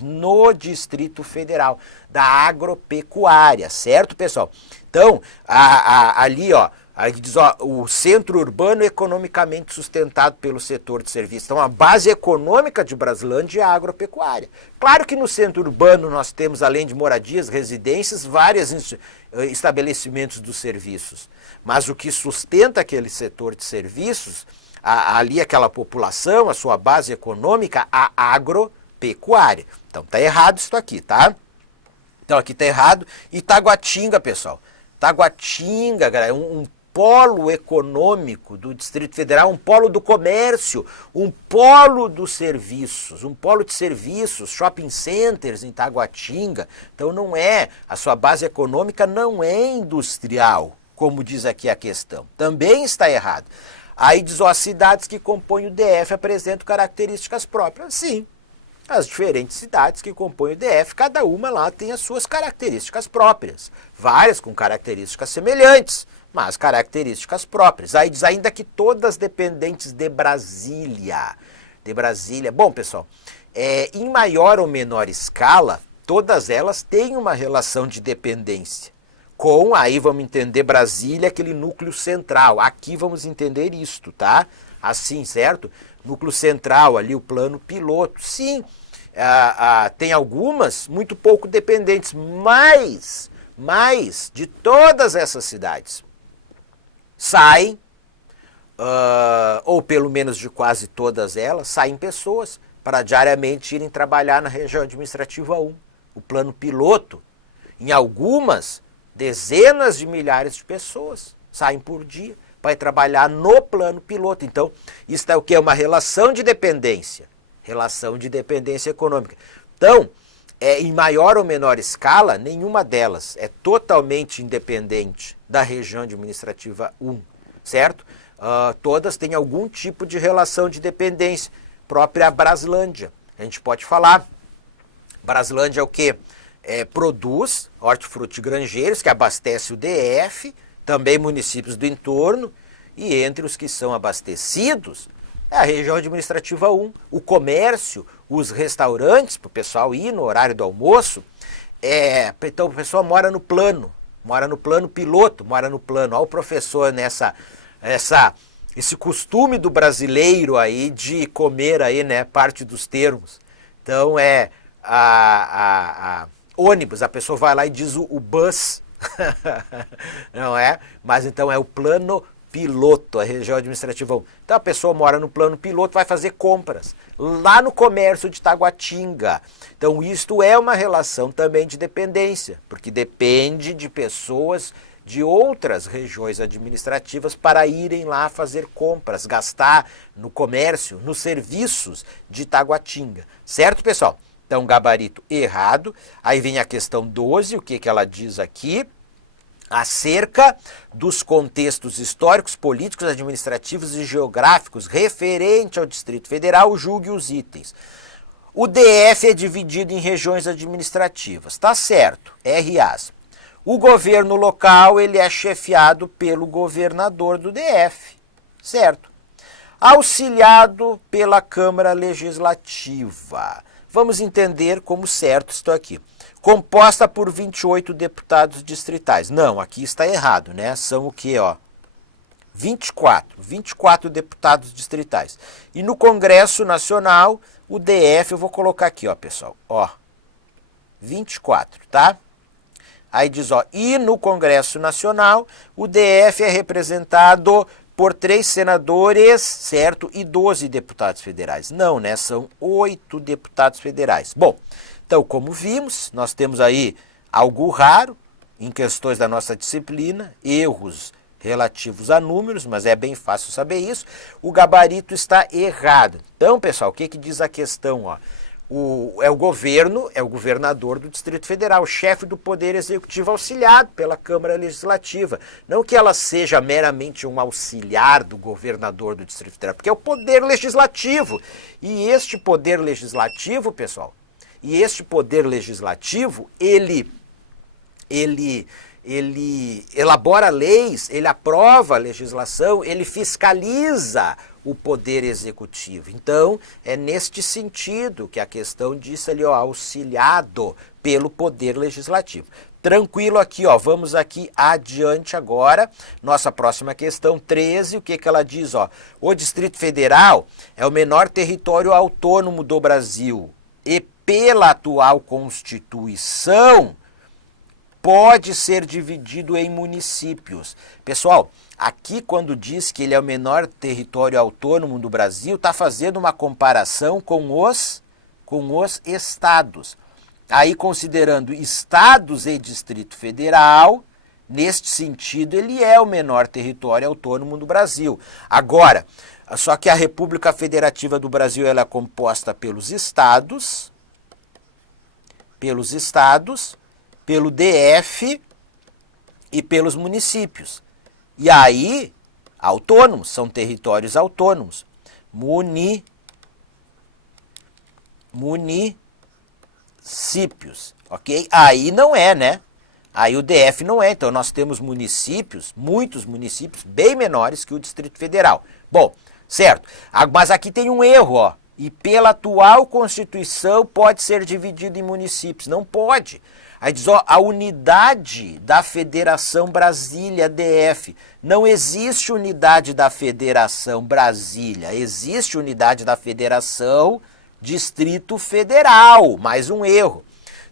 no Distrito Federal, da agropecuária, certo, pessoal? Então, ali, aí diz, o centro urbano economicamente sustentado pelo setor de serviços. Então, a base econômica de Braslândia é a agropecuária. Claro que no centro urbano nós temos, além de moradias, residências, vários estabelecimentos dos serviços. Mas o que sustenta aquele setor de serviços, ali aquela população, a sua base econômica, a agropecuária. Então, tá errado isso aqui, tá? Então, aqui tá errado. E Taguatinga, pessoal. Taguatinga, galera, um polo econômico do Distrito Federal, um polo do comércio, um polo dos serviços, um polo de serviços, shopping centers em Taguatinga. Então não é, a sua base econômica não é industrial, como diz aqui a questão. Também está errado. Aí diz, as cidades que compõem o DF apresentam características próprias. Sim, as diferentes cidades que compõem o DF, cada uma lá tem as suas características próprias. Várias com características semelhantes, mas características próprias. Aí diz ainda que todas dependentes de Brasília. de Brasília. Bom, pessoal, em maior ou menor escala, todas elas têm uma relação de dependência. Aí vamos entender Brasília, aquele núcleo central. Aqui vamos entender isto, tá? Assim, certo? Núcleo central, ali o plano piloto. Sim, tem algumas muito pouco dependentes, mas de todas essas cidades saem, ou pelo menos de quase todas elas, saem pessoas para diariamente irem trabalhar na região administrativa 1. O plano piloto, em algumas, dezenas de milhares de pessoas saem por dia para ir trabalhar no plano piloto. Então, isso é o que? É uma relação de dependência econômica. Então, em maior ou menor escala, nenhuma delas é totalmente independente da região administrativa 1, certo? Todas têm algum tipo de relação de dependência, própria Braslândia. A gente pode falar, Braslândia é o quê? Produz hortifruti grangeiros, que abastece o DF, também municípios do entorno, e entre os que são abastecidos é a região administrativa 1, o comércio, os restaurantes, para o pessoal ir no horário do almoço. Então o pessoal mora no plano piloto, mora no plano. Olha o professor esse costume do brasileiro aí de comer aí, né, parte dos termos. Então ônibus, a pessoa vai lá e diz o bus, não é? Mas então é o plano piloto, a região administrativa 1. Então a pessoa mora no plano piloto, vai fazer compras lá no comércio de Taguatinga. Então isto é uma relação também de dependência, porque depende de pessoas de outras regiões administrativas para irem lá fazer compras, gastar no comércio, nos serviços de Taguatinga. Certo, pessoal? Então, gabarito errado. Aí vem a questão 12, o que ela diz aqui? Acerca dos contextos históricos, políticos, administrativos e geográficos referente ao Distrito Federal, julgue os itens. O DF é dividido em regiões administrativas, tá certo, RAs. O governo local, ele é chefiado pelo governador do DF, certo? Auxiliado pela Câmara Legislativa. Vamos entender como certo isso aqui. Composta por 28 deputados distritais. Não, aqui está errado, né? São o quê, ó? 24 deputados distritais. E no Congresso Nacional, o DF, eu vou colocar aqui, ó, pessoal, ó, 24, tá? Aí diz, ó, e no Congresso Nacional, o DF é representado por 3 senadores, certo? E 12 deputados federais. Não, né? São 8 deputados federais. Bom, então, como vimos, nós temos aí algo raro em questões da nossa disciplina, erros relativos a números, mas é bem fácil saber isso. O gabarito está errado. Então, pessoal, o que diz a questão, ó? É o governador do Distrito Federal, chefe do Poder Executivo auxiliado pela Câmara Legislativa. Não que ela seja meramente um auxiliar do governador do Distrito Federal, porque é o Poder Legislativo. E este Poder Legislativo, pessoal, ele elabora leis, ele aprova a legislação, ele fiscaliza o poder executivo. Então, é neste sentido que a questão diz ali, ó, auxiliado pelo poder legislativo. Tranquilo aqui, ó, vamos aqui adiante agora. Nossa próxima questão, 13, o que ela diz, ó? O Distrito Federal é o menor território autônomo do Brasil e pela atual Constituição pode ser dividido em municípios. Pessoal, aqui quando diz que ele é o menor território autônomo do Brasil, está fazendo uma comparação com os estados. Aí, considerando estados e Distrito Federal, neste sentido, ele é o menor território autônomo do Brasil. Agora, só que a República Federativa do Brasil ela é composta pelos estados, pelo DF e pelos municípios. E aí, autônomos, são territórios autônomos. Municípios, ok? Aí não é, né? Aí o DF não é. Então nós temos municípios, muitos municípios, bem menores que o Distrito Federal. Bom, certo. Mas aqui tem um erro, ó. e pela atual Constituição pode ser dividido em municípios. Não pode. Aí diz, ó, a unidade da Federação Brasília, DF. Não existe unidade da Federação Brasília, existe unidade da Federação Distrito Federal. Mais um erro.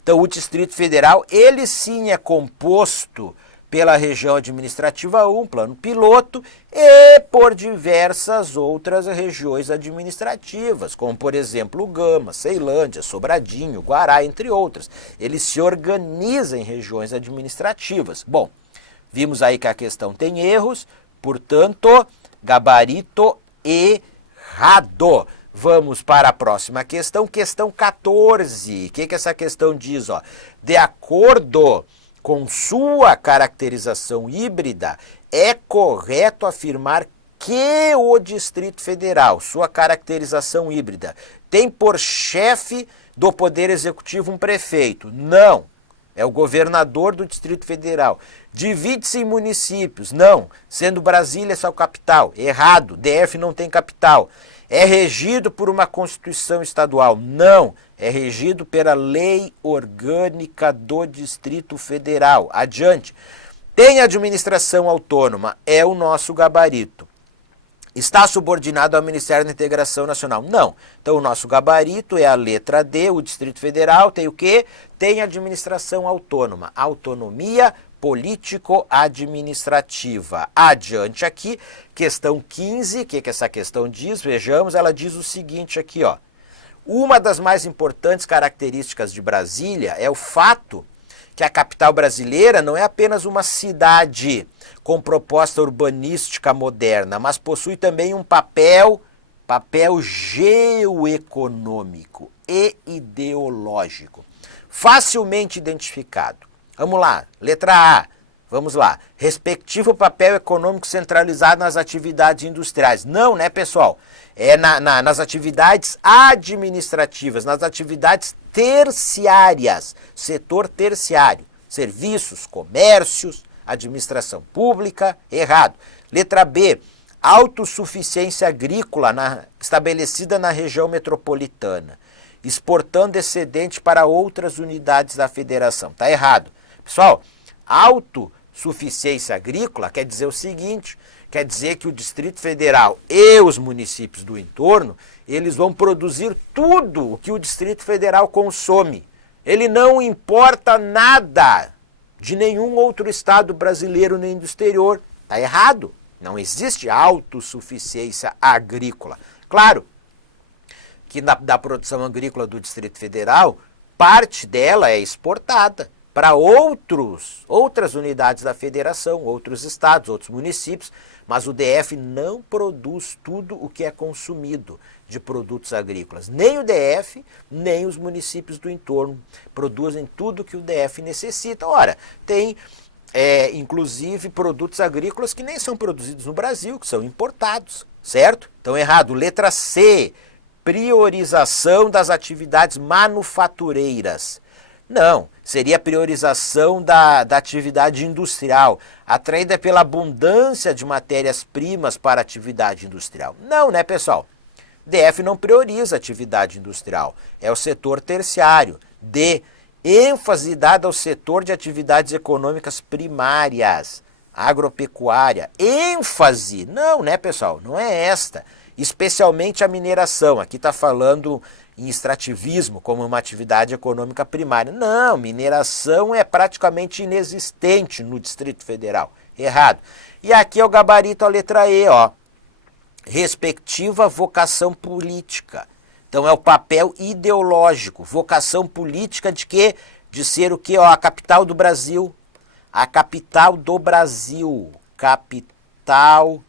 Então, o Distrito Federal, ele sim é composto pela região administrativa 1, plano piloto, e por diversas outras regiões administrativas, como, por exemplo, Gama, Ceilândia, Sobradinho, Guará, entre outras. Ele se organiza em regiões administrativas. Bom, vimos aí que a questão tem erros, portanto, gabarito errado. Vamos para a próxima questão, questão 14. O que essa questão diz? Ó? De acordo com sua caracterização híbrida, é correto afirmar que o Distrito Federal, sua caracterização híbrida, tem por chefe do Poder Executivo um prefeito. Não, é o governador do Distrito Federal. Divide-se em municípios. Não, sendo Brasília sua capital. Errado, DF não tem capital. É regido por uma Constituição estadual? Não, é regido pela Lei Orgânica do Distrito Federal. Adiante. Tem administração autônoma? É o nosso gabarito. Está subordinado ao Ministério da Integração Nacional? Não. Então, o nosso gabarito é a letra D, o Distrito Federal tem o quê? Tem administração autônoma, autonomia político-administrativa. Adiante aqui, questão 15, o que essa questão diz? Vejamos, ela diz o seguinte aqui, ó. Uma das mais importantes características de Brasília é o fato que a capital brasileira não é apenas uma cidade com proposta urbanística moderna, mas possui também um papel geoeconômico e ideológico, facilmente identificado. Vamos lá, letra A, vamos lá. Respectivo papel econômico centralizado nas atividades industriais. Não, né, pessoal? É nas atividades administrativas, nas atividades terciárias, setor terciário, serviços, comércios, administração pública, errado. Letra B, autossuficiência agrícola estabelecida na região metropolitana, exportando excedente para outras unidades da federação. Está errado. Pessoal, autossuficiência agrícola quer dizer o seguinte, quer dizer que o Distrito Federal e os municípios do entorno, eles vão produzir tudo o que o Distrito Federal consome. Ele não importa nada de nenhum outro estado brasileiro nem do exterior. Está errado. Não existe autossuficiência agrícola. Claro que da produção agrícola do Distrito Federal, parte dela é exportada para outras unidades da federação, outros estados, outros municípios, mas o DF não produz tudo o que é consumido de produtos agrícolas. Nem o DF, nem os municípios do entorno produzem tudo que o DF necessita. Ora, tem inclusive produtos agrícolas que nem são produzidos no Brasil, que são importados, certo? Então, errado. Letra C, priorização das atividades manufatureiras. Não, seria a priorização da atividade industrial, atraída pela abundância de matérias-primas para a atividade industrial. Não, né, pessoal? DF não prioriza a atividade industrial, é o setor terciário. D, ênfase dada ao setor de atividades econômicas primárias, agropecuária. ênfase, não, né, pessoal? Não é esta. Especialmente a mineração, aqui está falando em extrativismo como uma atividade econômica primária. Não, mineração é praticamente inexistente no Distrito Federal. Errado. E aqui é o gabarito, a letra E, ó. Respectiva vocação política. Então é o papel ideológico. Vocação política de quê? De ser o quê? Ó, a capital do Brasil. A capital do Brasil. Capital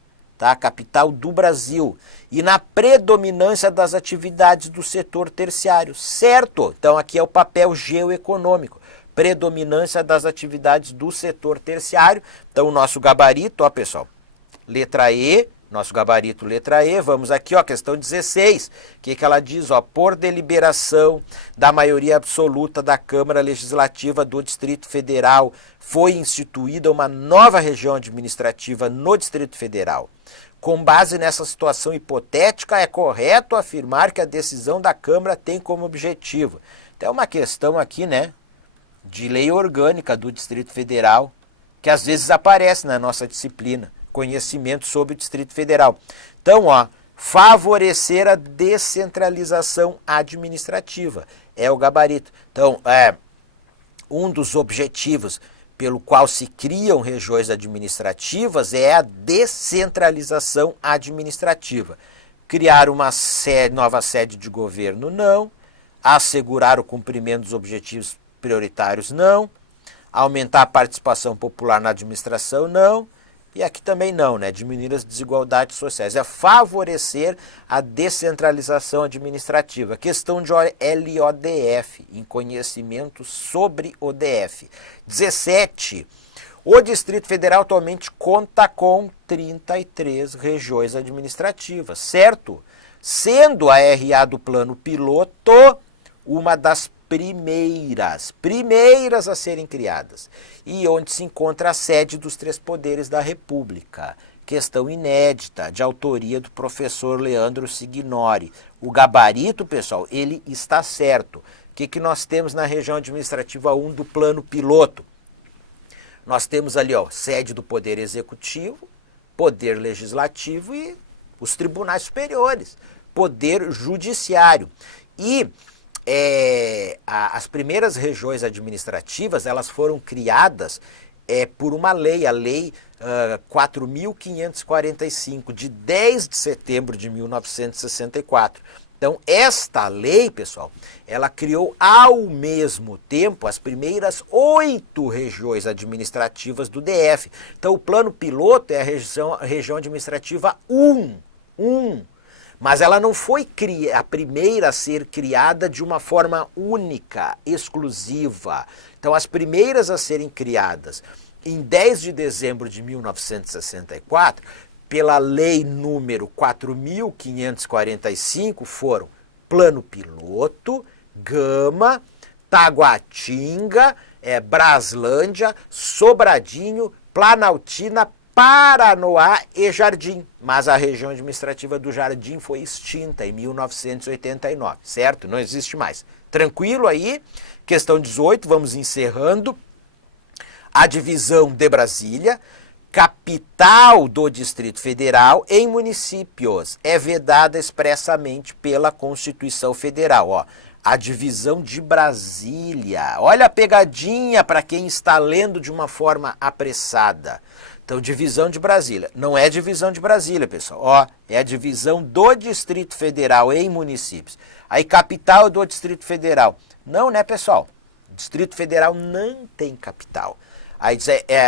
do Brasil. E na predominância das atividades do setor terciário, certo? Então aqui é o papel geoeconômico, predominância das atividades do setor terciário. Então o nosso gabarito, ó pessoal, letra E, nosso gabarito letra E, vamos aqui, ó, questão 16, que ela diz, ó, por deliberação da maioria absoluta da Câmara Legislativa do Distrito Federal, foi instituída uma nova região administrativa no Distrito Federal, Com base nessa situação hipotética, é correto afirmar que a decisão da Câmara tem como objetivo. Então é uma questão aqui, né, de lei orgânica do Distrito Federal, que às vezes aparece na nossa disciplina, conhecimento sobre o Distrito Federal. Então, ó, favorecer a descentralização administrativa é o gabarito. Então, um dos objetivos pelo qual se criam regiões administrativas é a descentralização administrativa. Criar uma nova sede de governo, não. Assegurar o cumprimento dos objetivos prioritários, não. Aumentar a participação popular na administração, não. E aqui também não, né? Diminuir as desigualdades sociais. É favorecer a descentralização administrativa. Questão de LODF, em conhecimento sobre o DF. 17. O Distrito Federal atualmente conta com 33 regiões administrativas, certo? Sendo a RA do plano piloto uma das primeiras a serem criadas, e onde se encontra a sede dos três poderes da República. Questão inédita, de autoria do professor Leandro Signori. O gabarito, pessoal, ele está certo. O que nós temos na região administrativa 1 do plano piloto? Nós temos ali, ó, sede do Poder Executivo, Poder Legislativo e os tribunais superiores, Poder Judiciário. E as primeiras regiões administrativas, elas foram criadas por uma lei, a Lei 4.545, de 10 de setembro de 1964. Então, esta lei, pessoal, ela criou ao mesmo tempo as primeiras 8 regiões administrativas do DF. Então, o plano piloto é a região administrativa 1. Mas ela não foi a primeira a ser criada de uma forma única, exclusiva. Então, as primeiras a serem criadas em 10 de dezembro de 1964, pela lei número 4.545, foram Plano Piloto, Gama, Taguatinga, Braslândia, Sobradinho, Planaltina, Paranoá e Jardim, mas a região administrativa do Jardim foi extinta em 1989, certo? Não existe mais. Tranquilo aí? Questão 18, vamos encerrando. A divisão de Brasília, capital do Distrito Federal, em municípios, é vedada expressamente pela Constituição Federal, ó. A divisão de Brasília. Olha a pegadinha para quem está lendo de uma forma apressada. Então, divisão de Brasília. Não é divisão de Brasília, pessoal. Ó, é a divisão do Distrito Federal em municípios. Aí, capital do Distrito Federal. Não, né, pessoal? Distrito Federal não tem capital. Aí diz,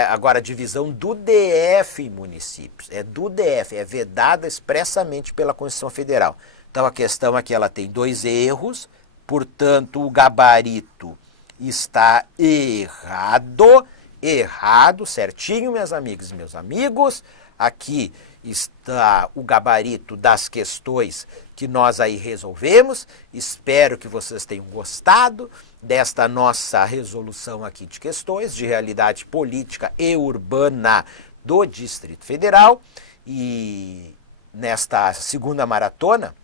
agora, a divisão do DF em municípios. É do DF, é vedada expressamente pela Constituição Federal. Então, a questão aqui, ela tem 2 erros. Portanto, o gabarito está errado. Errado, certinho, minhas amigas e meus amigos. Aqui está o gabarito das questões que nós aí resolvemos. Espero que vocês tenham gostado desta nossa resolução aqui de questões de realidade política e urbana do Distrito Federal. E nesta segunda maratona,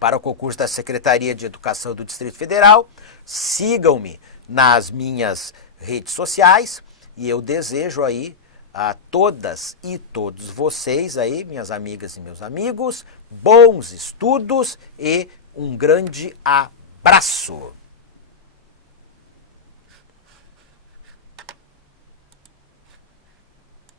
para o concurso da Secretaria de Educação do Distrito Federal, sigam-me nas minhas redes sociais, e eu desejo aí a todas e todos vocês aí, minhas amigas e meus amigos, bons estudos e um grande abraço!